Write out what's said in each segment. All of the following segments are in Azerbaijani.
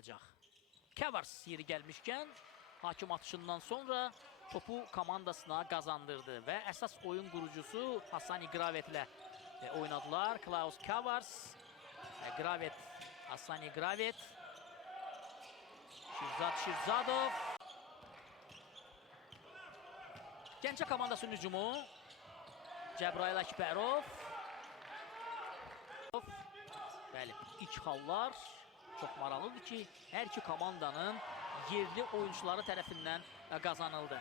başlayacaq. Kavars yeri gəlmişkən hakim atışından sonra topu komandasına qazandırdı və əsas oyun qurucusu Hasan İgravetlə oynadılar. Klaus Kavars, Gravet, Hasan İgravet, Shirzad Shirzadov. Gəncə komandasının hücumu Cəbrayıl Əkbərov. Bəli, ilk hallar çox maraqlıdır ki, hər iki komandanın yerli oyuncuları tərəfindən qazanıldı.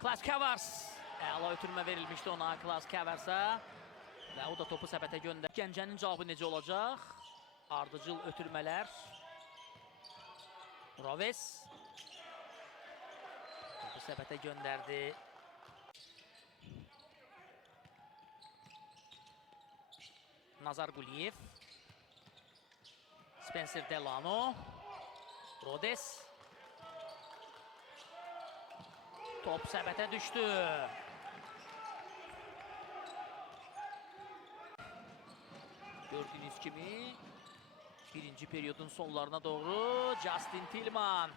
Klaus Kavars, əla ötürmə verilmişdi ona Klaus Kavarsa və o da topu səbətə göndərdi. Gəncənin cavabı necə olacaq? Ardıcıl ötürmələr. Roves topu səbətə göndərdi. Nazar Quliyev, Spencer Delano, Rodes. Top səbətə düşdü. Gördüğünüz kimi birinci periyodun sonlarına doğru Justin Tillman.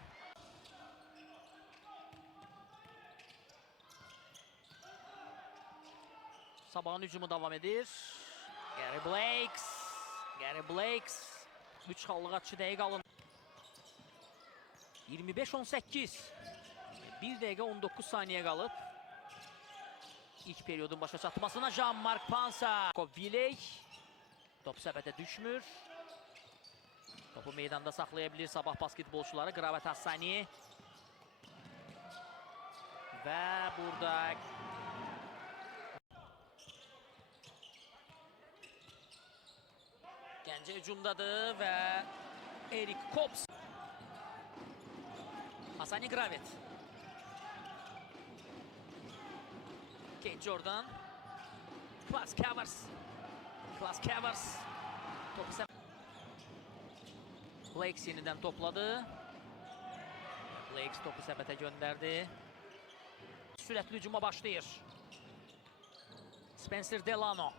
Sabahın hücumu devam edir. Gary Blakes 3 xallığa 2 dəqiqə alın. 25-18. 1 dəqiqə 19 saniyə qalıb. İlk periyodun başa çatmasına Jean-Marc Pansa. Viley. Top səbətə düşmür. Topu meydanda saxlayabilir Sabah basketbolçuları. Gravet Hassani. Və burada Gəncə hücumdadır və Erik Kops. Hasan İgravet. Kate Jordan. Klaus Kavars. Topu Blakes yeniden topladı. Blakes topu səbətə göndərdi. Sürətli hücuma başlayır. Spencer Delano.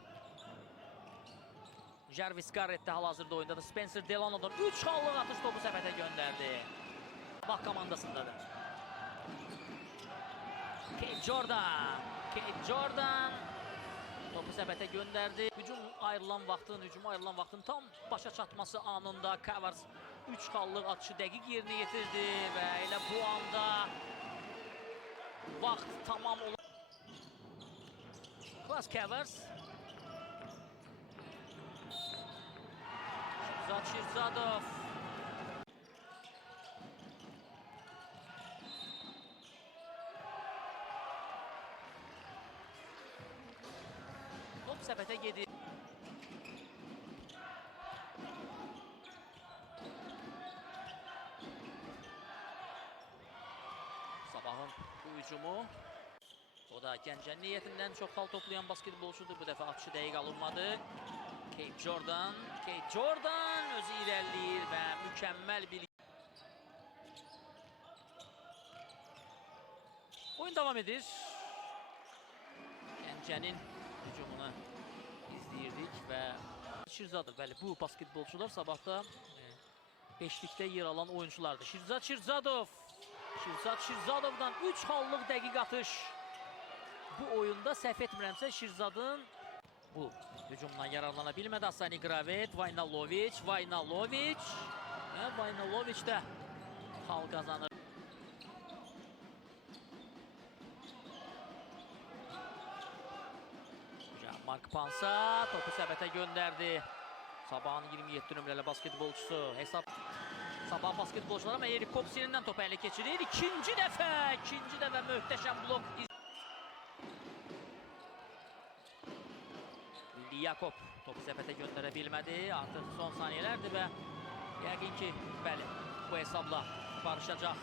Jarvis Garrett de hal-hazırda oyundadır. Spencer Delano'dan 3 xallıq atış topu səbətə göndərdi. Bak komandasındadır. Kate Jordan. Topu səbətə göndərdi. Hücum ayrılan vaxtın tam başa çatması anında Kavars 3 xallıq atışı dəqiq yerinə yetirdi və elə bu anda vaxt tamam olur. Klaus Kavars. Shirzadov. Top səbətə gedir. Sabahın bu hücumu. O da Gəncənin niyyətindən çox xal toplayan basketbolçudur. Bu dəfə atışı dəqiq alınmadı. Kate Jordan özü irəliləyir və mükəmməl bir oyun davam edir. Gəncənin hücumunu izləyirdik və Shirzadov, bəli, bu basketbolçular sabahda 5-likdə yer alan oyunculardır. Shirzadovdan 3 xallıq dəqiq atış. Bu oyunda səhv etmirəmsə Shirzadın bu hücumdan yararlana bilmədi. Hasan İgravet, Vaynalovic də xal qazanır. Jean-Marc Pansa topu səbətə göndərdi. Sabahın 27 nömrəli basketbolçusu. Sabah basketbolçuları ama Erik Kops yerindən topu ələ keçirir. İkinci dəfə möhtəşəm blok. Yakob topu səbətə göndərə bilmədi. Artıq son saniyələrdir və yəqin ki, bəli, bu hesabla barışacaq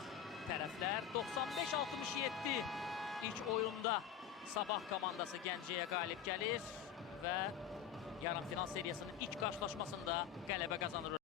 tərəflər. 95-67 ilk oyunda Sabah komandası Gəncəyə qalib gəlir və yarım final seriyasının ilk qarşılaşmasında qələbə qazanır.